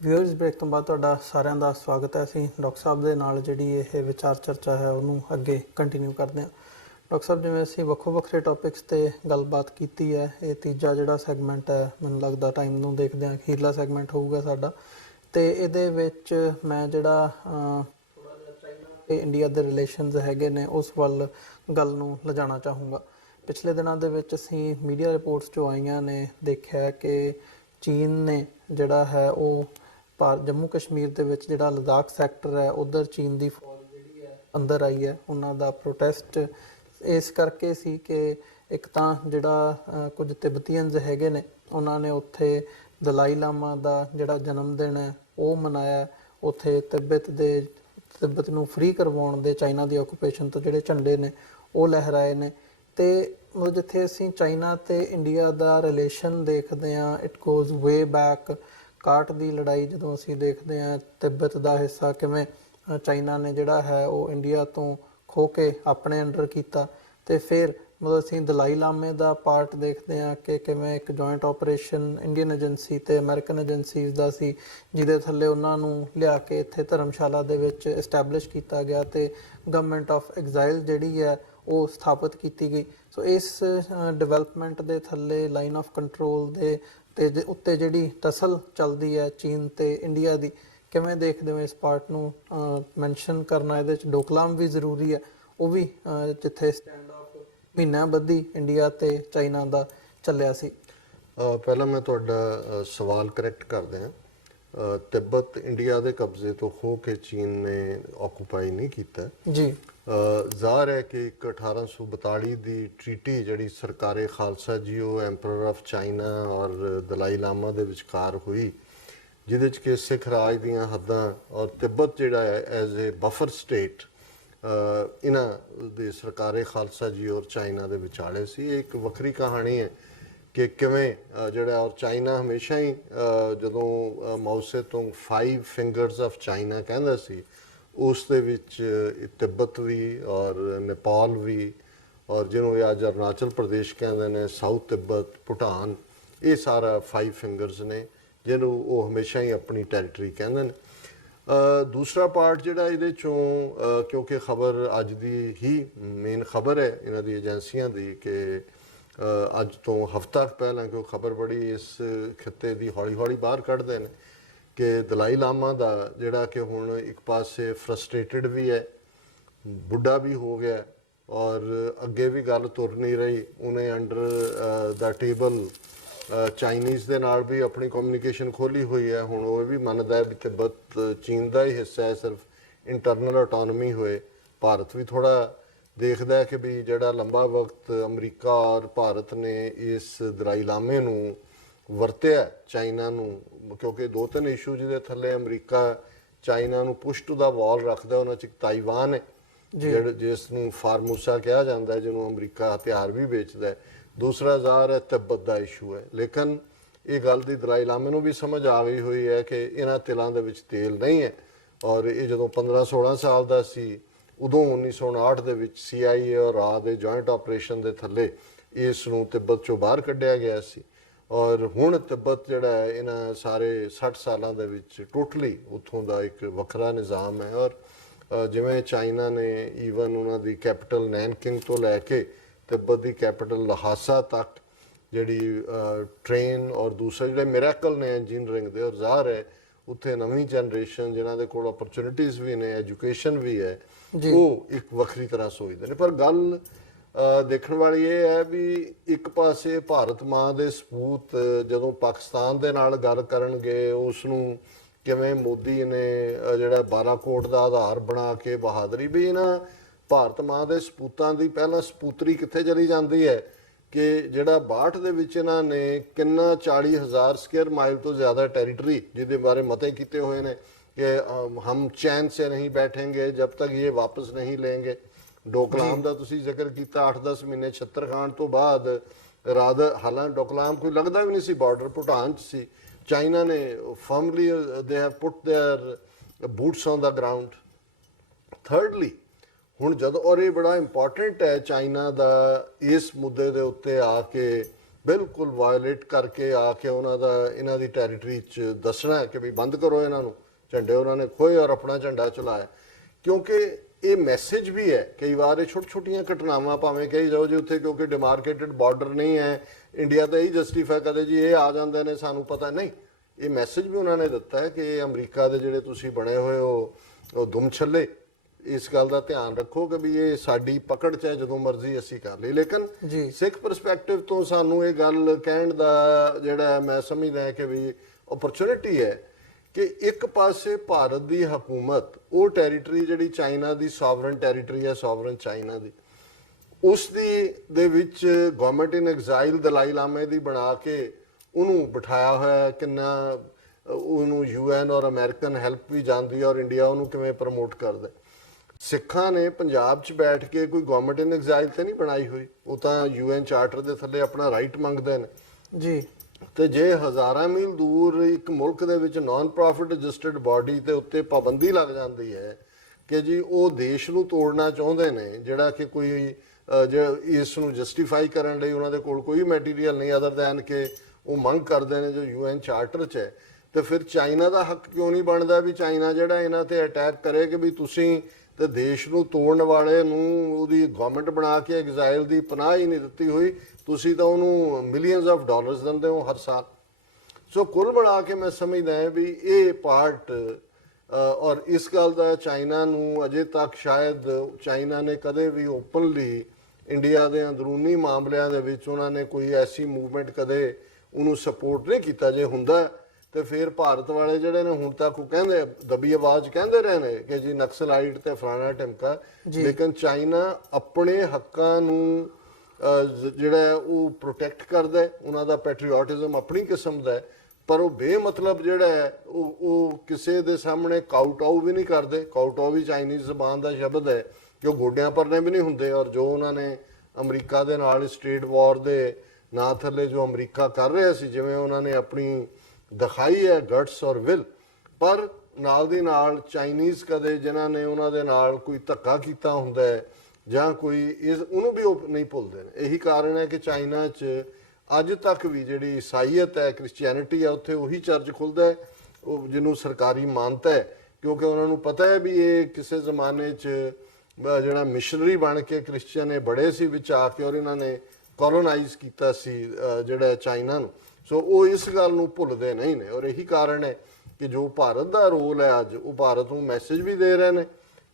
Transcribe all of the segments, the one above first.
Viewers break ਤੋਂ ਬਾਅਦ ਤੁਹਾਡਾ ਸਾਰਿਆਂ ਦਾ ਸਵਾਗਤ ਹੈ। ਅਸੀਂ ਡਾਕਟਰ ਸਾਹਿਬ ਦੇ ਨਾਲ ਜਿਹੜੀ ਇਹ ਵਿਚਾਰ ਚਰਚਾ ਹੈ ਉਹਨੂੰ ਅੱਗੇ ਕੰਟੀਨਿਊ ਕਰਦੇ ਹਾਂ। ਡਾਕਟਰ ਸਾਹਿਬ, ਜਿਵੇਂ ਅਸੀਂ ਵੱਖੋ ਵੱਖਰੇ ਟੌਪਿਕਸ 'ਤੇ ਗੱਲਬਾਤ ਕੀਤੀ ਹੈ, ਇਹ ਤੀਜਾ ਜਿਹੜਾ ਸੈਗਮੈਂਟ ਹੈ, ਮੈਨੂੰ ਲੱਗਦਾ ਟਾਈਮ ਨੂੰ ਦੇਖਦੇ ਹਾਂ ਅਖੀਰਲਾ ਸੈਗਮੈਂਟ ਹੋਊਗਾ ਸਾਡਾ। ਅਤੇ ਇਹਦੇ ਵਿੱਚ ਮੈਂ ਜਿਹੜਾ ਥੋੜ੍ਹਾ ਜਿਹਾ ਚਾਈਨਾ ਅਤੇ ਇੰਡੀਆ ਦੇ ਰਿਲੇਸ਼ਨਜ਼ ਹੈਗੇ ਨੇ ਉਸ ਵੱਲ ਗੱਲ ਨੂੰ ਲਿਜਾਣਾ ਚਾਹੂੰਗਾ। ਪਿਛਲੇ ਦਿਨਾਂ ਦੇ ਵਿੱਚ ਅਸੀਂ ਮੀਡੀਆ ਰਿਪੋਰਟਸ ਜੋ ਆਈਆਂ ਨੇ ਦੇਖਿਆ ਕਿ ਚੀਨ ਨੇ ਜਿਹੜਾ ਹੈ ਉਹ ਜੰਮੂ ਕਸ਼ਮੀਰ ਦੇ ਵਿੱਚ ਜਿਹੜਾ ਲਦਾਖ ਸੈਕਟਰ ਹੈ ਉੱਧਰ ਚੀਨ ਦੀ ਫੌਜ ਜਿਹੜੀ ਹੈ ਅੰਦਰ ਆਈ ਹੈ। ਉਹਨਾਂ ਦਾ ਪ੍ਰੋਟੈਸਟ ਇਸ ਕਰਕੇ ਸੀ ਕਿ ਇੱਕ ਤਾਂ ਜਿਹੜਾ ਕੁਝ ਤਿੱਬਤੀਅਨਜ਼ ਹੈਗੇ ਨੇ ਉਹਨਾਂ ਨੇ ਉੱਥੇ ਦਲਾਈ ਲਾਮਾ ਦਾ ਜਿਹੜਾ ਜਨਮ ਦਿਨ ਹੈ ਉਹ ਮਨਾਇਆ। ਉੱਥੇ ਤਿੱਬਤ ਨੂੰ ਫ੍ਰੀ ਕਰਵਾਉਣ ਦੇ ਚਾਈਨਾ ਦੀ ਆਕੂਪੇਸ਼ਨ ਤੋਂ ਜਿਹੜੇ ਝੰਡੇ ਨੇ ਉਹ ਲਹਿਰਾਏ ਨੇ। ਅਤੇ ਮਤਲਬ ਜਿੱਥੇ ਅਸੀਂ ਚਾਈਨਾ ਅਤੇ ਇੰਡੀਆ ਦਾ ਰਿਲੇਸ਼ਨ ਦੇਖਦੇ ਹਾਂ, ਇਟ ਗੋਜ਼ ਵੇ ਬੈਕ। 61 ਦੀ ਲੜਾਈ ਜਦੋਂ ਅਸੀਂ ਦੇਖਦੇ ਹਾਂ, ਤਿੱਬਤ ਦਾ ਹਿੱਸਾ ਕਿਵੇਂ ਚਾਈਨਾ ਨੇ ਜਿਹੜਾ ਹੈ ਉਹ ਇੰਡੀਆ ਤੋਂ ਖੋਹ ਕੇ ਆਪਣੇ ਅੰਡਰ ਕੀਤਾ। ਅਤੇ ਫਿਰ ਮਤਲਬ ਅਸੀਂ ਦਲਾਈ ਲਾਮੇ ਦਾ ਪਾਰਟ ਦੇਖਦੇ ਹਾਂ ਕਿ ਕਿਵੇਂ ਇੱਕ ਜੁਆਇੰਟ ਆਪਰੇਸ਼ਨ ਇੰਡੀਅਨ ਏਜੰਸੀ ਅਤੇ ਅਮਰੀਕਨ ਏਜੰਸੀਜ਼ ਦਾ ਸੀ, ਜਿਹਦੇ ਥੱਲੇ ਉਹਨਾਂ ਨੂੰ ਲਿਆ ਕੇ ਇੱਥੇ ਧਰਮਸ਼ਾਲਾ ਦੇ ਵਿੱਚ ਇਸਟੈਬਲਿਸ਼ ਕੀਤਾ ਗਿਆ ਅਤੇ ਗਵਰਨਮੈਂਟ ਆਫ ਐਗਜ਼ਾਈਲ ਜਿਹੜੀ ਹੈ ਉਹ ਸਥਾਪਿਤ ਕੀਤੀ ਗਈ। ਸੋ ਇਸ ਡਿਵੈਲਪਮੈਂਟ ਦੇ ਥੱਲੇ ਲਾਈਨ ਆਫ ਕੰਟਰੋਲ ਦੇ ਤੇ ਉੱਤੇ ਜਿਹੜੀ ਟਸਲ ਚੱਲਦੀ ਹੈ ਚੀਨ ਅਤੇ ਇੰਡੀਆ ਦੀ, ਕਿਵੇਂ ਦੇਖਦੇ ਹੋ ਇਸ ਪਾਰਟ ਨੂੰ? ਮੈਂਸ਼ਨ ਕਰਨਾ ਇਹਦੇ 'ਚ ਡੋਕਲਾਮ ਵੀ ਜ਼ਰੂਰੀ ਹੈ, ਉਹ ਵੀ ਜਿੱਥੇ ਸਟੈਂਡ ਆਫ ਮਹੀਨਾ ਬੱਧੀ ਇੰਡੀਆ ਅਤੇ ਚਾਈਨਾ ਦਾ ਚੱਲਿਆ ਸੀ। ਪਹਿਲਾਂ ਮੈਂ ਤੁਹਾਡਾ ਸਵਾਲ ਕਰੈਕਟ ਕਰਦੇ ਹਾਂ। ਤਿੱਬਤ ਇੰਡੀਆ ਦੇ ਕਬਜ਼ੇ ਤੋਂ ਖੋਹ ਕੇ ਚੀਨ ਨੇ ਆਕੂਪਾਈ ਨਹੀਂ ਕੀਤਾ ਜੀ। ਜ਼ਾਹਰ ਹੈ ਕਿ ਇੱਕ 1842 ਦੀ ਟ੍ਰੀਟੀ ਜਿਹੜੀ ਸਰਕਾਰੇ ਖਾਲਸਾ ਜੀਓ, ਐਂਪਰਰ ਆਫ ਚਾਈਨਾ ਔਰ ਦਲਾਈ ਲਾਮਾ ਦੇ ਵਿਚਕਾਰ ਹੋਈ, ਜਿਹਦੇ 'ਚ ਕਿ ਸਿੱਖ ਰਾਜ ਦੀਆਂ ਹੱਦਾਂ ਔਰ ਤਿੱਬਤ ਜਿਹੜਾ ਹੈ ਐਜ਼ ਏ ਬਫਰ ਸਟੇਟ ਇਹਨਾਂ ਦੇ ਸਰਕਾਰੇ ਖਾਲਸਾ ਜੀ ਔਰ ਚਾਈਨਾ ਦੇ ਵਿਚਾਲੇ ਸੀ। ਇਹ ਇੱਕ ਵੱਖਰੀ ਕਹਾਣੀ ਹੈ ਕਿ ਕਿਵੇਂ ਜਿਹੜਾ ਔਰ ਚਾਈਨਾ ਹਮੇਸ਼ਾ ਹੀ ਜਦੋਂ ਮਾਓਸੇ ਤੋਂ 5 ਫਿੰਗਰਸ ਆਫ ਚਾਈਨਾ ਕਹਿੰਦਾ ਸੀ, ਉਸ ਦੇ ਵਿੱਚ ਤਿੱਬਤ ਵੀ ਔਰ ਨੇਪਾਲ ਵੀ ਔਰ ਜਿਹਨੂੰ ਇਹ ਅੱਜ ਅਰੁਣਾਚਲ ਪ੍ਰਦੇਸ਼ ਕਹਿੰਦੇ ਨੇ, ਸਾਊਥ ਤਿੱਬਤ, ਭੂਟਾਨ, ਇਹ ਸਾਰਾ 5 ਫਿੰਗਰਸ ਨੇ ਜਿਹਨੂੰ ਉਹ ਹਮੇਸ਼ਾ ਹੀ ਆਪਣੀ ਟੈਰੀਟਰੀ ਕਹਿੰਦੇ ਨੇ। ਦੂਸਰਾ ਪਾਰਟ ਜਿਹੜਾ ਇਹਦੇ 'ਚੋਂ ਕਿਉਂਕਿ ਖਬਰ ਅੱਜ ਦੀ ਹੀ ਮੇਨ ਖਬਰ ਹੈ ਇਹਨਾਂ ਦੀ ਏਜੰਸੀਆਂ ਦੀ ਕਿ ਅੱਜ ਤੋਂ ਹਫ਼ਤਾ ਪਹਿਲਾਂ ਕਿ ਉਹ ਖਬਰ ਬੜੀ ਇਸ ਖਿੱਤੇ ਦੀ ਹੌਲੀ ਹੌਲੀ ਬਾਹਰ ਕੱਢਦੇ ਨੇ ਕਿ ਦਲਾਈ ਲਾਮਾ ਦਾ ਜਿਹੜਾ ਕਿ ਹੁਣ ਇੱਕ ਪਾਸੇ ਫਰਸਟ੍ਰੇਟਡ ਵੀ ਹੈ, ਬੁੱਢਾ ਵੀ ਹੋ ਗਿਆ ਔਰ ਅੱਗੇ ਵੀ ਗੱਲ ਤੁਰ ਨਹੀਂ ਰਹੀ। ਉਹਨੇ ਅੰਡਰ ਦਾ ਟੇਬਲ ਚਾਈਨੀਜ਼ ਦੇ ਨਾਲ ਵੀ ਆਪਣੀ ਕਮਿਊਨੀਕੇਸ਼ਨ ਖੋਲ੍ਹੀ ਹੋਈ ਹੈ। ਹੁਣ ਉਹ ਵੀ ਮੰਨਦਾ ਹੈ ਵੀ ਤਿੱਬਤ ਚੀਨ ਦਾ ਹੀ ਹਿੱਸਾ ਹੈ, ਸਿਰਫ ਇੰਟਰਨਲ ਆਟੋਨਮੀ ਹੋਏ। ਭਾਰਤ ਵੀ ਥੋੜ੍ਹਾ ਦੇਖਦਾ ਹੈ ਕਿ ਵੀ ਜਿਹੜਾ ਲੰਬਾ ਵਕਤ ਅਮਰੀਕਾ ਔਰ ਭਾਰਤ ਨੇ ਇਸ ਦਲਾਈ ਲਾਮੇ ਨੂੰ ਵਰਤਿਆ ਚਾਈਨਾ ਨੂੰ, ਕਿਉਂਕਿ 2-3 ਇਸ਼ੂ ਜਿਹਦੇ ਥੱਲੇ ਅਮਰੀਕਾ ਚਾਈਨਾ ਨੂੰ ਪੁਸ਼ ਟੂ ਦਾ ਵਾਲ ਰੱਖਦਾ, ਉਹਨਾਂ 'ਚ ਇੱਕ ਤਾਈਵਾਨ ਹੈ ਜਿਸ ਨੂੰ ਫਾਰਮੂਸਾ ਕਿਹਾ ਜਾਂਦਾ ਹੈ, ਜਿਹਨੂੰ ਅਮਰੀਕਾ ਹਥਿਆਰ ਵੀ ਵੇਚਦਾ ਹੈ। ਦੂਸਰਾ ਜ਼ਾਹਰ ਹੈ ਤਿੱਬਤ ਦਾ ਇਸ਼ੂ ਹੈ। ਲੇਕਿਨ ਇਹ ਗੱਲ ਦੀ ਦਲਾਈ ਲਾਮੇ ਨੂੰ ਵੀ ਸਮਝ ਆ ਗਈ ਹੋਈ ਹੈ ਕਿ ਇਹਨਾਂ ਤਿਲਾਂ ਦੇ ਵਿੱਚ ਤੇਲ ਨਹੀਂ ਹੈ। ਔਰ ਇਹ ਜਦੋਂ 15-16 ਸਾਲ ਦਾ ਸੀ ਉਦੋਂ 1959 ਦੇ ਵਿੱਚ CIA ਔਰ ਰਾ ਦੇ ਜੁਆਇੰਟ ਆਪਰੇਸ਼ਨ ਦੇ ਥੱਲੇ ਇਸ ਨੂੰ ਤਿੱਬਤ 'ਚੋਂ ਬਾਹਰ ਕੱਢਿਆ ਗਿਆ ਸੀ। ਔਰ ਹੁਣ ਤਿੱਬਤ ਜਿਹੜਾ ਹੈ ਇਹਨਾਂ ਸਾਰੇ 60 ਸਾਲਾਂ ਦੇ ਵਿੱਚ ਟੋਟਲੀ ਉੱਥੋਂ ਦਾ ਇੱਕ ਵੱਖਰਾ ਨਿਜ਼ਾਮ ਹੈ। ਔਰ ਜਿਵੇਂ ਚਾਈਨਾ ਨੇ ਈਵਨ ਉਹਨਾਂ ਦੀ ਕੈਪੀਟਲ ਨੈਨਕਿੰਗ ਤੋਂ ਲੈ ਕੇ ਤਿੱਬਤ ਦੀ ਕੈਪੀਟਲ ਲਹਾਸਾ ਤੱਕ ਜਿਹੜੀ ਟ੍ਰੇਨ ਔਰ ਦੂਸਰੇ ਜਿਹੜੇ ਮਿਰੈਕਲ ਨੇ ਇੰਜੀਨੀਅਰਿੰਗ ਦੇ, ਔਰ ਜ਼ਾਹਰ ਹੈ ਉੱਥੇ ਨਵੀਂ ਜਨਰੇਸ਼ਨ ਜਿਨ੍ਹਾਂ ਦੇ ਕੋਲ ਅਪਰਚੁਨਿਟੀਜ਼ ਵੀ ਨੇ, ਐਜੂਕੇਸ਼ਨ ਵੀ ਹੈ, ਉਹ ਇੱਕ ਵੱਖਰੀ ਤਰ੍ਹਾਂ ਸੋਚਦੇ ਨੇ। ਪਰ ਗੱਲ ਦੇਖਣ ਵਾਲੀ ਇਹ ਹੈ ਵੀ ਇੱਕ ਪਾਸੇ ਭਾਰਤ ਮਾਂ ਦੇ ਸਪੂਤ ਜਦੋਂ ਪਾਕਿਸਤਾਨ ਦੇ ਨਾਲ ਗੱਲ ਕਰਨਗੇ, ਉਸ ਨੂੰ ਕਿਵੇਂ ਮੋਦੀ ਨੇ ਜਿਹੜਾ ਬਾਲਾਕੋਟ ਦਾ ਆਧਾਰ ਬਣਾ ਕੇ ਬਹਾਦਰੀ ਵੀ ਇਹਨਾਂ ਭਾਰਤ ਮਾਂ ਦੇ ਸਪੂਤਾਂ ਦੀ ਪਹਿਲਾਂ ਸਪੂਤਰੀ ਕਿੱਥੇ ਚਲੀ ਜਾਂਦੀ ਹੈ ਕਿ ਜਿਹੜਾ 62 ਦੇ ਵਿੱਚ ਇਹਨਾਂ ਨੇ ਕਿੰਨਾ 40,000 ਸਕੁਅਰ ਮਾਈਲ ਤੋਂ ਜ਼ਿਆਦਾ ਟੈਰੀਟਰੀ ਜਿਹਦੇ ਬਾਰੇ ਮਤੇ ਕੀਤੇ ਹੋਏ ਨੇ ਕਿ ਹਮ ਚੈਨ ਸੇ ਨਹੀਂ ਬੈਠेंगे ਜਬ ਤੱਕ ਇਹ ਵਾਪਸ ਨਹੀਂ ਲੈਣਗੇ। ਡੋਕਲਾਮ ਦਾ ਤੁਸੀਂ ਜ਼ਿਕਰ ਕੀਤਾ, 8-10 ਮਹੀਨੇ ਛੱਤਰ ਖਾਣ ਤੋਂ ਬਾਅਦ ਹਾਲਾਂਕਿ ਡੋਕਲਾਮ ਕੋਈ ਲੱਗਦਾ ਵੀ ਨਹੀਂ ਸੀ, ਬਾਰਡਰ ਭੂਟਾਨ 'ਚ ਸੀ। ਚਾਈਨਾ ਨੇ firmly they have put their boots on the ground. Thirdly ਹੁਣ ਜਦੋਂ, ਔਰ ਇਹ ਬੜਾ ਇੰਪੋਰਟੈਂਟ ਹੈ ਚਾਈਨਾ ਦਾ ਇਸ ਮੁੱਦੇ ਦੇ ਉੱਤੇ ਆ ਕੇ ਬਿਲਕੁਲ ਵਾਇਓਲੇਟ ਕਰਕੇ ਆ ਕੇ ਉਹਨਾਂ ਦਾ ਇਹਨਾਂ ਦੀ ਟੈਰੀਟਰੀ 'ਚ ਦੱਸਣਾ ਹੈ ਕਿ ਵੀ ਬੰਦ ਕਰੋ ਇਹਨਾਂ ਨੂੰ। ਝੰਡੇ ਉਹਨਾਂ ਨੇ ਖੋਏ ਔਰ ਆਪਣਾ ਝੰਡਾ ਚਲਾਇਆ, ਕਿਉਂਕਿ ਇਹ ਮੈਸੇਜ ਵੀ ਹੈ। ਕਈ ਵਾਰ ਇਹ ਛੋਟੀਆਂ ਘਟਨਾਵਾਂ ਭਾਵੇਂ ਕਹੀ ਜਾਓ ਜੀ ਉੱਥੇ ਕਿਉਂਕਿ ਡਿਮਾਰਕੇਟਡ ਬਾਰਡਰ ਨਹੀਂ ਹੈ, ਇੰਡੀਆ ਤਾਂ ਇਹੀ ਜਸਟੀਫਾਈ ਕਰਦੇ ਜੀ ਇਹ ਆ ਜਾਂਦੇ ਨੇ ਸਾਨੂੰ ਪਤਾ ਨਹੀਂ। ਇਹ ਮੈਸੇਜ ਵੀ ਉਹਨਾਂ ਨੇ ਦਿੱਤਾ ਹੈ ਕਿ ਅਮਰੀਕਾ ਦੇ ਜਿਹੜੇ ਤੁਸੀਂ ਬਣੇ ਹੋਏ ਉਹ ਦੁਮ ਛੱਲੇ, ਇਸ ਗੱਲ ਦਾ ਧਿਆਨ ਰੱਖੋ ਕਿ ਵੀ ਇਹ ਸਾਡੀ ਪਕੜ 'ਚ ਹੈ, ਜਦੋਂ ਮਰਜ਼ੀ ਅਸੀਂ ਕਰ ਲਈ। ਲੇਕਿਨ ਸਿੱਖ ਪਰਸਪੈਕਟਿਵ ਤੋਂ ਸਾਨੂੰ ਇਹ ਗੱਲ ਕਹਿਣ ਦਾ ਜਿਹੜਾ ਮੈਂ ਸਮਝਦਾ ਹੈ ਕਿ ਵੀ ਓਪਰਚੁਨਿਟੀ ਹੈ ਕਿ ਇੱਕ ਪਾਸੇ ਭਾਰਤ ਦੀ ਹਕੂਮਤ ਉਹ ਟੈਰੀਟਰੀ ਜਿਹੜੀ ਚਾਈਨਾ ਦੀ ਸੋਵਰਨ ਟੈਰੀਟਰੀ ਹੈ, ਸੋਵਰਨ ਚਾਈਨਾ ਦੀ, ਉਸ ਦੇ ਵਿੱਚ ਗਵਰਨਮੈਂਟ ਇਨ ਐਗਜ਼ਾਈਲ ਦਲਾਈ ਲਾਮੇ ਦੀ ਬਣਾ ਕੇ ਉਹਨੂੰ ਬਿਠਾਇਆ ਹੋਇਆ। ਕਿੰਨਾ ਉਹਨੂੰ UN ਔਰ ਅਮਰੀਕਨ ਹੈਲਪ ਵੀ ਜਾਂਦੀ ਹੈ ਔਰ ਇੰਡੀਆ ਉਹਨੂੰ ਕਿਵੇਂ ਪ੍ਰਮੋਟ ਕਰਦਾ। ਸਿੱਖਾਂ ਨੇ ਪੰਜਾਬ 'ਚ ਬੈਠ ਕੇ ਕੋਈ ਗਵਰਨਮੈਂਟ ਇਨ ਐਗਜ਼ਾਈਲ ਤੇ ਨਹੀਂ ਬਣਾਈ ਹੋਈ, ਉਹ ਤਾਂ UN ਚਾਰਟਰ ਦੇ ਥੱਲੇ ਆਪਣਾ ਰਾਈਟ ਮੰਗਦੇ ਨੇ ਜੀ। ਤੇ ਜੇ ਹਜ਼ਾਰਾਂ ਮੀਲ ਦੂਰ ਇੱਕ ਮੁਲਕ ਦੇ ਵਿੱਚ ਨਾਨ ਪ੍ਰੋਫਿਟ ਰਜਿਸਟਰਡ ਬਾਡੀ ਤੇ ਉੱਤੇ ਪਾਬੰਦੀ ਲੱਗ ਜਾਂਦੀ ਹੈ ਕਿ ਜੀ ਉਹ ਦੇਸ਼ ਨੂੰ ਤੋੜਨਾ ਚਾਹੁੰਦੇ ਨੇ, ਜਿਹੜਾ ਕਿ ਕੋਈ ਇਸ ਨੂੰ ਜਸਟੀਫਾਈ ਕਰਨ ਲਈ ਉਹਨਾਂ ਦੇ ਕੋਲ ਕੋਈ ਮੈਟੀਰੀਅਲ ਨਹੀਂ ਅਦਰ ਦੈਨ ਕਿ ਉਹ ਮੰਗ ਕਰਦੇ ਨੇ ਜੋ UN ਚਾਰਟਰ 'ਚ ਹੈ, ਤੇ ਫਿਰ ਚਾਈਨਾ ਦਾ ਹੱਕ ਕਿਉਂ ਨਹੀਂ ਬਣਦਾ ਵੀ ਚਾਈਨਾ ਜਿਹੜਾ ਇਹਨਾਂ ਤੇ ਅਟੈਕ ਕਰੇ ਕਿ ਵੀ ਤੁਸੀਂ ਤੇ ਦੇਸ਼ ਨੂੰ ਤੋੜਨ ਵਾਲੇ ਨੂੰ ਉਹਦੀ ਗਵਰਨਮੈਂਟ ਬਣਾ ਕੇ ਐਗਜ਼ਾਈਲ ਦੀ ਪਨਾਹ ਹੀ ਨਹੀਂ ਦਿੱਤੀ ਹੋਈ, ਤੁਸੀਂ ਤਾਂ ਉਹਨੂੰ ਮਿਲੀਅਨਸ ਆਫ ਡਾਲਰਸ ਦਿੰਦੇ ਹੋ ਹਰ ਸਾਲ। ਸੋ ਕੁੱਲ ਬਣਾ ਕੇ ਮੈਂ ਸਮਝਦਾ ਹਾਂ ਵੀ ਇਹ ਪਾਰਟ ਔਰ ਇਸ ਗੱਲ ਦਾ ਚਾਈਨਾ ਨੂੰ ਅਜੇ ਤੱਕ ਸ਼ਾਇਦ ਚਾਈਨਾ ਨੇ ਕਦੇ ਵੀ ਓਪਨਲੀ ਇੰਡੀਆ ਦੇ ਅੰਦਰੂਨੀ ਮਾਮਲਿਆਂ ਦੇ ਵਿੱਚ ਉਹਨਾਂ ਨੇ ਕੋਈ ਐਸੀ ਮੂਵਮੈਂਟ ਕਦੇ ਉਹਨੂੰ ਸਪੋਰਟ ਨਹੀਂ ਕੀਤਾ। ਜੇ ਹੁੰਦਾ ਤੇ ਫਿਰ ਭਾਰਤ ਵਾਲੇ ਜਿਹੜੇ ਨੇ ਹੁਣ ਤੱਕ ਉਹ ਕਹਿੰਦੇ ਦਬੀ ਆਵਾਜ਼ ਕਹਿੰਦੇ ਰਹੇ ਨੇ ਕਿ ਜੀ ਨਕਸਲਾਈਟ ਤੇ ਫਲਾਣਾ ਢਿਮਕਾ, ਲੇਕਿਨ ਚਾਈਨਾ ਆਪਣੇ ਹੱਕਾਂ ਨੂੰ ਜਿਹੜਾ ਉਹ ਪ੍ਰੋਟੈਕਟ ਕਰਦਾ, ਉਹਨਾਂ ਦਾ ਪੈਟਰੀਓਟਿਜ਼ਮ ਆਪਣੀ ਕਿਸਮ ਦਾ ਹੈ, ਪਰ ਉਹ ਬੇਮਤਲਬ ਜਿਹੜਾ ਹੈ ਉਹ ਕਿਸੇ ਦੇ ਸਾਹਮਣੇ ਕਾਊਟਾਊ ਵੀ ਨਹੀਂ ਕਰਦੇ। ਕਾਊਟਾਊ ਵੀ ਚਾਈਨੀਜ਼ ਜ਼ਬਾਨ ਦਾ ਸ਼ਬਦ ਹੈ ਕਿ ਉਹ ਗੋਡਿਆਂ ਪਰਨੇ ਵੀ ਨਹੀਂ ਹੁੰਦੇ। ਔਰ ਜੋ ਉਹਨਾਂ ਨੇ ਅਮਰੀਕਾ ਦੇ ਨਾਲ ਸਟ੍ਰੀਟ ਵਾਰ ਦੇ ਨਾਂ ਥੱਲੇ ਜੋ ਅਮਰੀਕਾ ਕਰ ਰਿਹਾ ਸੀ, ਜਿਵੇਂ ਉਹਨਾਂ ਨੇ ਆਪਣੀ ਦਿਖਾਈ ਹੈ ਗਟਸ ਔਰ ਵਿਲ, ਪਰ ਨਾਲ ਦੀ ਨਾਲ ਚਾਈਨੀਜ਼ ਕਦੇ ਜਿਨ੍ਹਾਂ ਨੇ ਉਹਨਾਂ ਦੇ ਨਾਲ ਕੋਈ ਧੱਕਾ ਕੀਤਾ ਹੁੰਦਾ ਹੈ ਜਾਂ ਕੋਈ ਉਹਨੂੰ ਵੀ ਉਹ ਨਹੀਂ ਭੁੱਲਦੇ ਨੇ। ਇਹੀ ਕਾਰਨ ਹੈ ਕਿ ਚਾਈਨਾ 'ਚ ਅੱਜ ਤੱਕ ਵੀ ਜਿਹੜੀ ਈਸਾਈਅਤ ਹੈ, ਕ੍ਰਿਸਚੀਅਨਿਟੀ ਹੈ, ਉੱਥੇ ਉਹੀ ਚਰਚ ਖੁੱਲ੍ਹਦਾ ਹੈ ਉਹ ਜਿਹਨੂੰ ਸਰਕਾਰੀ ਮਾਨਤਾ ਹੈ, ਕਿਉਂਕਿ ਉਹਨਾਂ ਨੂੰ ਪਤਾ ਹੈ ਵੀ ਇਹ ਕਿਸੇ ਜ਼ਮਾਨੇ 'ਚ ਜਿਹੜਾ ਮਿਸ਼ਨਰੀ ਬਣ ਕੇ ਕ੍ਰਿਸਚੀਅਨ ਇਹ ਬੜੇ ਸੀ ਵਿੱਚ ਆ ਕੇ ਔਰ ਇਹਨਾਂ ਨੇ ਕੋਲੋਨਾਈਜ਼ ਕੀਤਾ ਸੀ ਜਿਹੜਾ ਚਾਈਨਾ ਨੂੰ। ਸੋ ਉਹ ਇਸ ਗੱਲ ਨੂੰ ਭੁੱਲਦੇ ਨਹੀਂ ਨੇ ਔਰ ਇਹੀ ਕਾਰਨ ਹੈ ਕਿ ਜੋ ਭਾਰਤ ਦਾ ਰੋਲ ਹੈ ਅੱਜ ਉਹ ਭਾਰਤ ਨੂੰ ਮੈਸੇਜ ਵੀ ਦੇ ਰਹੇ ਨੇ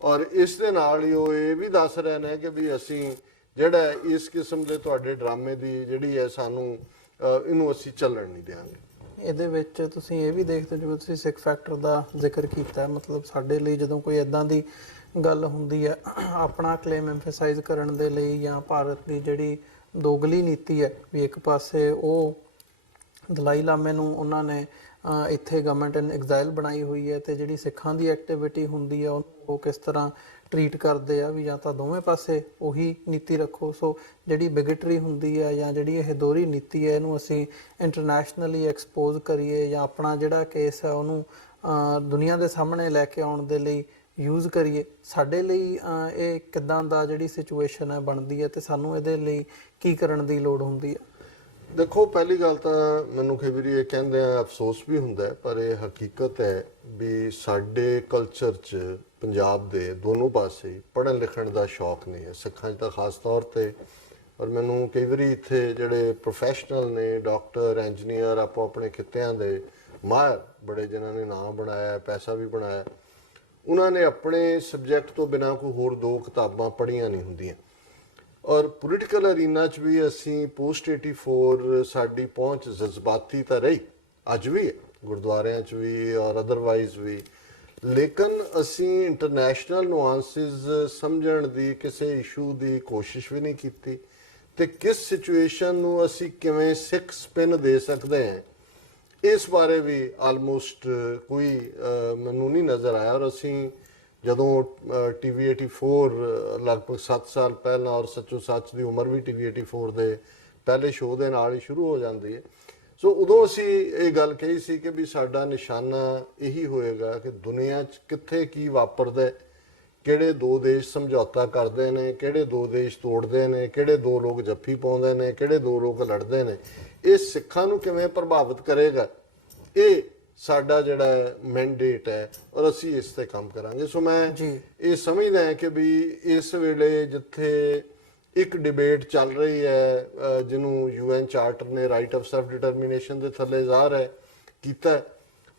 ਔਰ ਇਸ ਦੇ ਨਾਲ ਹੀ ਉਹ ਇਹ ਵੀ ਦੱਸ ਰਹੇ ਨੇ ਕਿ ਵੀ ਅਸੀਂ ਜਿਹੜਾ ਇਸ ਕਿਸਮ ਦੇ ਤੁਹਾਡੇ ਡਰਾਮੇ ਦੀ ਜਿਹੜੀ ਹੈ ਸਾਨੂੰ ਇਹਨੂੰ ਅਸੀਂ ਚੱਲਣ ਨਹੀਂ ਦਿਆਂਗੇ। ਇਹਦੇ ਵਿੱਚ ਤੁਸੀਂ ਇਹ ਵੀ ਦੇਖਦੇ ਜਿਵੇਂ ਤੁਸੀਂ ਸਿੱਖ ਫੈਕਟਰ ਦਾ ਜ਼ਿਕਰ ਕੀਤਾ, ਮਤਲਬ ਸਾਡੇ ਲਈ ਜਦੋਂ ਕੋਈ ਇਦਾਂ ਦੀ ਗੱਲ ਹੁੰਦੀ ਹੈ ਆਪਣਾ ਕਲੇਮ ਐਮਫਸਾਈਜ਼ ਕਰਨ ਦੇ ਲਈ ਜਾਂ ਭਾਰਤ ਦੀ ਜਿਹੜੀ ਦੋਗਲੀ ਨੀਤੀ ਹੈ ਵੀ ਇੱਕ ਪਾਸੇ ਉਹ ਦਲਾਈ ਲਾਮੇ ਨੂੰ ਉਹਨਾਂ ਨੇ ਇੱਥੇ ਗਵਰਨਮੈਂਟ ਇਨ ਐਗਜ਼ਾਈਲ ਬਣਾਈ ਹੋਈ ਹੈ ਤੇ ਜਿਹੜੀ ਸਿੱਖਾਂ ਦੀ ਐਕਟੀਵਿਟੀ ਹੁੰਦੀ ਆ ਉਹ ਕਿਸ ਤਰ੍ਹਾਂ ਟਰੀਟ ਕਰਦੇ ਆ ਵੀ ਜਾਂ ਤਾਂ ਦੋਵੇਂ ਪਾਸੇ ਉਹੀ ਨੀਤੀ ਰੱਖੋ। ਸੋ ਜਿਹੜੀ ਬਿਗਟਰੀ ਹੁੰਦੀ ਹੈ ਜਾਂ ਜਿਹੜੀ ਇਹ ਦੋਹਰੀ ਨੀਤੀ ਹੈ ਇਹਨੂੰ ਅਸੀਂ ਇੰਟਰਨੈਸ਼ਨਲੀ ਐਕਸਪੋਜ਼ ਕਰੀਏ ਜਾਂ ਆਪਣਾ ਜਿਹੜਾ ਕੇਸ ਹੈ ਉਹਨੂੰ ਦੁਨੀਆ ਦੇ ਸਾਹਮਣੇ ਲੈ ਕੇ ਆਉਣ ਦੇ ਲਈ ਯੂਜ਼ ਕਰੀਏ। ਸਾਡੇ ਲਈ ਇਹ ਕਿੱਦਾਂ ਦਾ ਜਿਹੜੀ ਸਿਚੁਏਸ਼ਨ ਹੈ ਬਣਦੀ ਹੈ ਤੇ ਸਾਨੂੰ ਇਹਦੇ ਲਈ ਕੀ ਕਰਨ ਦੀ ਲੋੜ ਹੁੰਦੀ ਹੈ? ਦੇਖੋ, ਪਹਿਲੀ ਗੱਲ ਤਾਂ ਮੈਨੂੰ ਕਈ ਵਾਰੀ ਇਹ ਕਹਿੰਦੇ ਆ ਅਫਸੋਸ ਵੀ ਹੁੰਦਾ ਪਰ ਇਹ ਹਕੀਕਤ ਹੈ ਵੀ ਸਾਡੇ ਕਲਚਰ 'ਚ ਪੰਜਾਬ ਦੇ ਦੋਨੋਂ ਪਾਸੇ ਪੜ੍ਹਨ ਲਿਖਣ ਦਾ ਸ਼ੌਕ ਨਹੀਂ ਹੈ, ਸਿੱਖਾਂ 'ਚ ਤਾਂ ਖਾਸ ਤੌਰ ਤੇ। ਔਰ ਮੈਨੂੰ ਕਈ ਵਾਰੀ ਇੱਥੇ ਜਿਹੜੇ ਪ੍ਰੋਫੈਸ਼ਨਲ ਨੇ, ਡਾਕਟਰ, ਇੰਜੀਨੀਅਰ, ਆਪੋ ਆਪਣੇ ਖਿੱਤਿਆਂ ਦੇ ਮਾਹਿਰ ਬੜੇ ਜਿਨ੍ਹਾਂ ਨੇ ਨਾਮ ਬਣਾਇਆ, ਪੈਸਾ ਵੀ ਬਣਾਇਆ, ਉਹਨਾਂ ਨੇ ਆਪਣੇ ਸਬਜੈਕਟ ਤੋਂ ਬਿਨਾਂ ਕੋਈ ਹੋਰ 2 ਕਿਤਾਬਾਂ ਪੜ੍ਹੀਆਂ ਨਹੀਂ ਹੁੰਦੀਆਂ। ਔਰ ਪੋਲੀਟੀਕਲ ਅਰੀਨਾ 'ਚ ਵੀ ਅਸੀਂ ਪੋਸਟ 84 ਸਾਡੀ ਪਹੁੰਚ ਜਜ਼ਬਾਤੀ ਤਾਂ ਰਹੀ, ਅੱਜ ਵੀ ਹੈ ਗੁਰਦੁਆਰਿਆਂ 'ਚ ਵੀ ਔਰ ਅਦਰਵਾਈਜ਼ ਵੀ, ਲੇਕਿਨ ਅਸੀਂ ਇੰਟਰਨੈਸ਼ਨਲ ਨੁਆਂਸਿਸ ਸਮਝਣ ਦੀ ਕਿਸੇ ਇਸ਼ੂ ਦੀ ਕੋਸ਼ਿਸ਼ ਵੀ ਨਹੀਂ ਕੀਤੀ ਤੇ ਕਿਸ ਸਿਚੁਏਸ਼ਨ ਨੂੰ ਅਸੀਂ ਕਿਵੇਂ ਸਿੱਖ ਸਪਿਨ ਦੇ ਸਕਦੇ ਹਾਂ, ਇਸ ਬਾਰੇ ਵੀ ਆਲਮੋਸਟ ਕੋਈ ਮੈਨੂੰ ਨਹੀਂ ਨਜ਼ਰ ਆਇਆ। ਔਰ ਅਸੀਂ ਜਦੋਂ ਟੀਵੀ 84 ਲਗਭਗ 7 ਸਾਲ ਪਹਿਲਾਂ, ਔਰ ਸੱਚੋ ਸੱਚ ਦੀ ਉਮਰ ਵੀ ਟੀਵੀ 84 ਦੇ ਪਹਿਲੇ ਸ਼ੋਅ ਦੇ ਨਾਲ ਹੀ ਸ਼ੁਰੂ ਹੋ ਜਾਂਦੀ ਹੈ, ਸੋ ਉਦੋਂ ਅਸੀਂ ਇਹ ਗੱਲ ਕਹੀ ਸੀ ਕਿ ਵੀ ਸਾਡਾ ਨਿਸ਼ਾਨਾ ਇਹੀ ਹੋਏਗਾ ਕਿ ਦੁਨੀਆ 'ਚ ਕਿੱਥੇ ਕੀ ਵਾਪਰਦਾ, ਕਿਹੜੇ ਦੋ ਦੇਸ਼ ਸਮਝੌਤਾ ਕਰਦੇ ਨੇ, ਕਿਹੜੇ ਦੋ ਦੇਸ਼ ਤੋੜਦੇ ਨੇ, ਕਿਹੜੇ ਦੋ ਲੋਕ ਜੱਫੀ ਪਾਉਂਦੇ ਨੇ, ਕਿਹੜੇ ਦੋ ਲੋਕ ਲੜਦੇ ਨੇ, ਇਹ ਸਿੱਖਾਂ ਨੂੰ ਕਿਵੇਂ ਪ੍ਰਭਾਵਿਤ ਕਰੇਗਾ। ਇਹ ਸਾਡਾ ਜਿਹੜਾ ਮੈਂਡੇਟ ਹੈ ਔਰ ਅਸੀਂ ਇਸ ਤੇ ਕੰਮ ਕਰਾਂਗੇ। ਸੋ ਮੈਂ ਇਹ ਸਮਝਦਾ ਹਾਂ ਕਿ ਵੀ ਇਸ ਵੇਲੇ ਜਿੱਥੇ ਇੱਕ ਡਿਬੇਟ ਚੱਲ ਰਹੀ ਹੈ ਜਿਹਨੂੰ UN ਚਾਰਟਰ ਨੇ ਰਾਈਟ ਆਫ ਸੈਲਫ ਡਿਟਰਮੀਨੇਸ਼ਨ ਦੇ ਥੱਲੇ ਜ਼ਾਹਰ ਹੈ ਕੀਤਾ,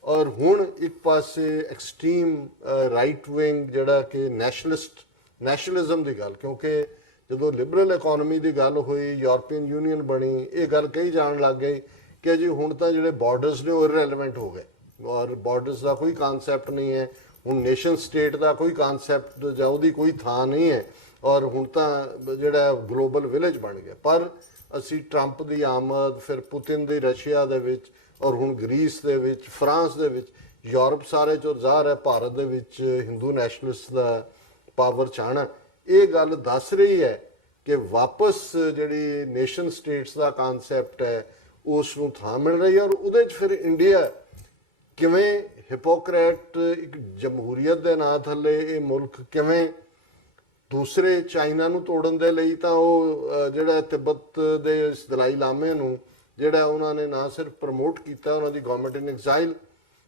ਔਰ ਹੁਣ ਇੱਕ ਪਾਸੇ ਐਕਸਟ੍ਰੀਮ ਰਾਈਟ ਵਿੰਗ ਜਿਹੜਾ ਕਿ ਨੈਸ਼ਨਲਿਜ਼ਮ ਦੀ ਗੱਲ, ਕਿਉਂਕਿ ਜਦੋਂ ਲਿਬਰਲ ਇਕਨੋਮੀ ਦੀ ਗੱਲ ਹੋਈ, ਯੂਰਪੀਅਨ ਯੂਨੀਅਨ ਬਣੀ, ਇਹ ਗੱਲ ਕਹੀ ਜਾਣ ਲੱਗ ਗਈ ਕਿ ਜੀ ਹੁਣ ਤਾਂ ਜਿਹੜੇ ਬਾਰਡਰਸ ਨੇ ਉਹ ਇਰਰੈਲੇਵੈਂਟ ਹੋ ਗਏ ਔਰ ਬਾਰਡਰਸ ਦਾ ਕੋਈ ਕਨਸੈਪਟ ਨਹੀਂ ਹੈ, ਹੁਣ ਨੇਸ਼ਨ ਸਟੇਟ ਦਾ ਕੋਈ ਕਨਸੈਪਟ ਜਾਂ ਉਹਦੀ ਕੋਈ ਥਾਂ ਨਹੀਂ ਹੈ, ਔਰ ਹੁਣ ਤਾਂ ਜਿਹੜਾ ਗਲੋਬਲ ਵਿਲੇਜ ਬਣ ਗਿਆ। ਪਰ ਅਸੀਂ ਟਰੰਪ ਦੀ ਆਮਦ, ਫਿਰ ਪੁਤਿਨ ਦੀ ਰਸ਼ੀਆ ਦੇ ਵਿੱਚ, ਔਰ ਹੁਣ ਗ੍ਰੀਸ ਦੇ ਵਿੱਚ, ਫਰਾਂਸ ਦੇ ਵਿੱਚ, ਯੂਰਪ ਸਾਰੇ 'ਚੋਂ ਜ਼ਾਹਰ ਹੈ ਭਾਰਤ ਦੇ ਵਿੱਚ ਹਿੰਦੂ ਨੈਸ਼ਨਲਿਸਟ ਦਾ ਪਾਵਰ 'ਚ ਆਉਣਾ, ਇਹ ਗੱਲ ਦੱਸ ਰਹੀ ਹੈ ਕਿ ਵਾਪਸ ਜਿਹੜੀ ਨੇਸ਼ਨ ਸਟੇਟਸ ਦਾ ਕਨਸੈਪਟ ਹੈ ਉਸ ਨੂੰ ਥਾਂ ਮਿਲ ਰਹੀ ਹੈ। ਔਰ ਉਹਦੇ 'ਚ ਫਿਰ ਇੰਡੀਆ ਕਿਵੇਂ ਹਿਪੋਕਰੇਟ ਇੱਕ ਜਮਹੂਰੀਅਤ ਦੇ ਨਾਂ ਥੱਲੇ ਇਹ ਮੁਲਕ ਕਿਵੇਂ ਦੂਸਰੇ ਚਾਈਨਾ ਨੂੰ ਤੋੜਨ ਦੇ ਲਈ ਤਾਂ ਉਹ ਜਿਹੜਾ ਤਿੱਬਤ ਦੇ ਦਲਾਈ ਲਾਮੇ ਨੂੰ ਜਿਹੜਾ ਉਹਨਾਂ ਨੇ ਨਾ ਸਿਰਫ ਪ੍ਰਮੋਟ ਕੀਤਾ, ਉਹਨਾਂ ਦੀ ਗਵਰਨਮੈਂਟ ਇਨ ਐਗਜ਼ਾਈਲ,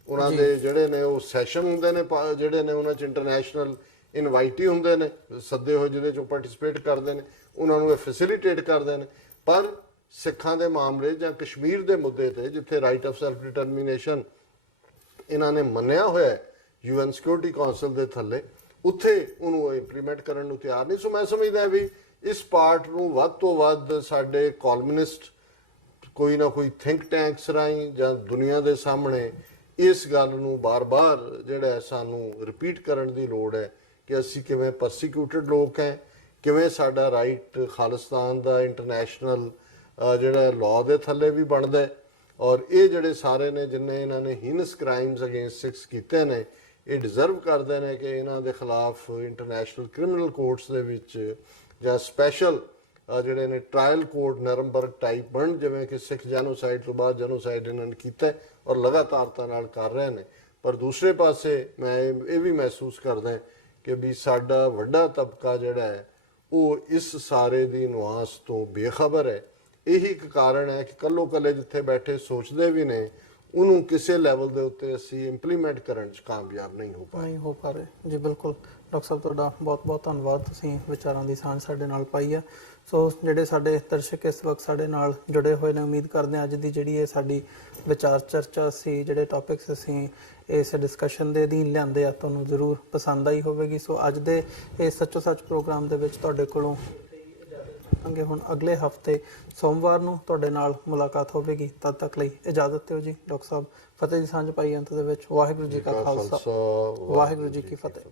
ਉਹਨਾਂ ਦੇ ਜਿਹੜੇ ਨੇ ਉਹ ਸੈਸ਼ਨ ਹੁੰਦੇ ਨੇ ਜਿਹੜੇ ਨੇ ਉਹਨਾਂ 'ਚ ਇੰਟਰਨੈਸ਼ਨਲ ਇਨਵਾਈਟੀ ਹੁੰਦੇ ਨੇ ਸੱਦੇ ਹੋਏ ਜਿਹਦੇ 'ਚੋਂ ਪਾਰਟਿਸਿਪੇਟ ਕਰਦੇ ਨੇ, ਉਹਨਾਂ ਨੂੰ ਇਹ ਫੈਸਿਲਿਟੇਟ ਕਰਦੇ ਨੇ। ਪਰ ਸਿੱਖਾਂ ਦੇ ਮਾਮਲੇ ਜਾਂ ਕਸ਼ਮੀਰ ਦੇ ਮੁੱਦੇ ਤੇ ਜਿੱਥੇ ਰਾਈਟ ਆਫ ਸੈਲਫ ਡਿਟਰਮੀਨੇਸ਼ਨ ਇਹਨਾਂ ਨੇ ਮੰਨਿਆ ਹੋਇਆ UN ਸਿਕਿਉਰਿਟੀ ਕਾਉਂਸਲ ਦੇ ਥੱਲੇ, ਉੱਥੇ ਉਹਨੂੰ ਇੰਪਲੀਮੈਂਟ ਕਰਨ ਨੂੰ ਤਿਆਰ ਨਹੀਂ। ਸੋ ਮੈਂ ਸਮਝਦਾ ਵੀ ਇਸ ਪਾਰਟ ਨੂੰ ਵੱਧ ਤੋਂ ਵੱਧ ਸਾਡੇ ਕਾਲਮਨਿਸਟ ਕੋਈ ਨਾ ਕੋਈ ਥਿੰਕ ਟੈਂਕਸ ਰਾਹੀਂ ਜਾਂ ਦੁਨੀਆ ਦੇ ਸਾਹਮਣੇ ਇਸ ਗੱਲ ਨੂੰ ਬਾਰ-ਬਾਰ ਜਿਹੜਾ ਸਾਨੂੰ ਰਿਪੀਟ ਕਰਨ ਦੀ ਲੋੜ ਹੈ ਕਿ ਅਸੀਂ ਕਿਵੇਂ ਪਰਸੀਕਿਊਟਡ ਲੋਕ ਹੈ, ਕਿਵੇਂ ਸਾਡਾ ਰਾਈਟ ਖਾਲਿਸਤਾਨ ਦਾ ਇੰਟਰਨੈਸ਼ਨਲ ਜਿਹੜਾ ਲਾਅ ਦੇ ਥੱਲੇ ਵੀ ਬਣਦਾ, ਔਰ ਇਹ ਜਿਹੜੇ ਸਾਰੇ ਨੇ ਜਿੰਨੇ ਇਹਨਾਂ ਨੇ ਹੀਨਸ ਕ੍ਰਾਈਮਸ ਅਗੇਂਸਟ ਸਿੱਖਸ ਕੀਤੇ ਨੇ, ਇਹ ਡਿਜ਼ਰਵ ਕਰਦੇ ਨੇ ਕਿ ਇਹਨਾਂ ਦੇ ਖਿਲਾਫ ਇੰਟਰਨੈਸ਼ਨਲ ਕ੍ਰਿਮੀਨਲ ਕੋਰਟਸ ਦੇ ਵਿੱਚ ਜਾਂ ਸਪੈਸ਼ਲ ਜਿਹੜੇ ਨੇ ਟ੍ਰਾਇਲ ਕੋਰਟ ਨਰਮਬਰਗ ਟਾਈਪ ਬਣ, ਜਿਵੇਂ ਕਿ ਸਿੱਖ ਜੈਨੋਸਾਈਡ ਤੋਂ ਬਾਅਦ ਜੈਨੋਸਾਈਡ ਇਹਨਾਂ ਨੇ ਕੀਤਾ ਔਰ ਲਗਾਤਾਰਤਾ ਨਾਲ ਕਰ ਰਹੇ ਨੇ। ਪਰ ਦੂਸਰੇ ਪਾਸੇ ਮੈਂ ਇਹ ਵੀ ਮਹਿਸੂਸ ਕਰਦਾ ਕਿ ਵੀ ਸਾਡਾ ਵੱਡਾ ਤਬਕਾ ਜਿਹੜਾ ਹੈ ਉਹ ਇਸ ਸਾਰੇ ਦੀ ਨੁਆਂਸ ਤੋਂ ਬੇਖਬਰ ਹੈ। ਇਹੀ ਇੱਕ ਕਾਰਨ ਹੈ ਕਿ ਕੱਲੋ ਕੱਲੇ ਜਿੱਥੇ ਬੈਠੇ ਸੋਚਦੇ ਵੀ ਨੇ ਉਹਨੂੰ ਕਿਸੇ ਲੈਵਲ ਦੇ ਉੱਤੇ ਅਸੀਂ ਇੰਪਲੀਮੈਂਟ ਕਰਨ 'ਚ ਕਾਮਯਾਬ ਨਹੀਂ ਹੋ ਪਾ ਰਹੇ। ਜੀ ਬਿਲਕੁਲ ਡਾਕਟਰ ਸਾਹਿਬ, ਤੁਹਾਡਾ ਬਹੁਤ ਬਹੁਤ ਧੰਨਵਾਦ, ਤੁਸੀਂ ਵਿਚਾਰਾਂ ਦੀ ਸਾਂਝ ਸਾਡੇ ਨਾਲ ਪਾਈ ਹੈ। ਸੋ ਜਿਹੜੇ ਸਾਡੇ ਦਰਸ਼ਕ ਇਸ ਵਕਤ ਸਾਡੇ ਨਾਲ ਜੁੜੇ ਹੋਏ ਨੇ, ਉਮੀਦ ਕਰਦੇ ਹਾਂ ਅੱਜ ਦੀ ਜਿਹੜੀ ਇਹ ਸਾਡੀ ਵਿਚਾਰ ਚਰਚਾ ਸੀ, ਜਿਹੜੇ ਟੌਪਿਕਸ ਅਸੀਂ ਇਸ ਡਿਸਕਸ਼ਨ ਦੇ ਅਧੀਨ ਲਿਆਂਦੇ ਆ, ਤੁਹਾਨੂੰ ਜ਼ਰੂਰ ਪਸੰਦ ਆਈ ਹੋਵੇਗੀ। ਸੋ ਅੱਜ ਦੇ ਇਹ ਸੱਚੋ ਸੱਚ ਪ੍ਰੋਗਰਾਮ ਦੇ ਵਿੱਚ ਤੁਹਾਡੇ ਕੋਲੋਂ ਅੱਗੇ ਹੁਣ ਅਗਲੇ ਹਫਤੇ ਸੋਮਵਾਰ ਨੂੰ ਤੁਹਾਡੇ ਨਾਲ ਮੁਲਾਕਾਤ ਹੋਵੇਗੀ। ਤਦ ਤੱਕ ਲਈ ਇਜਾਜ਼ਤ ਦਿਓ ਜੀ। ਡਾਕਟਰ ਸਾਹਿਬ, ਫਤਿਹ ਦੀ ਸਾਂਝ ਪਾਈ ਅੰਤ ਦੇ ਵਿੱਚ। ਵਾਹਿਗੁਰੂ ਜੀ ਕਾ ਖਾਲਸਾ, ਵਾਹਿਗੁਰੂ ਜੀ ਕੀ ਫਤਿਹ।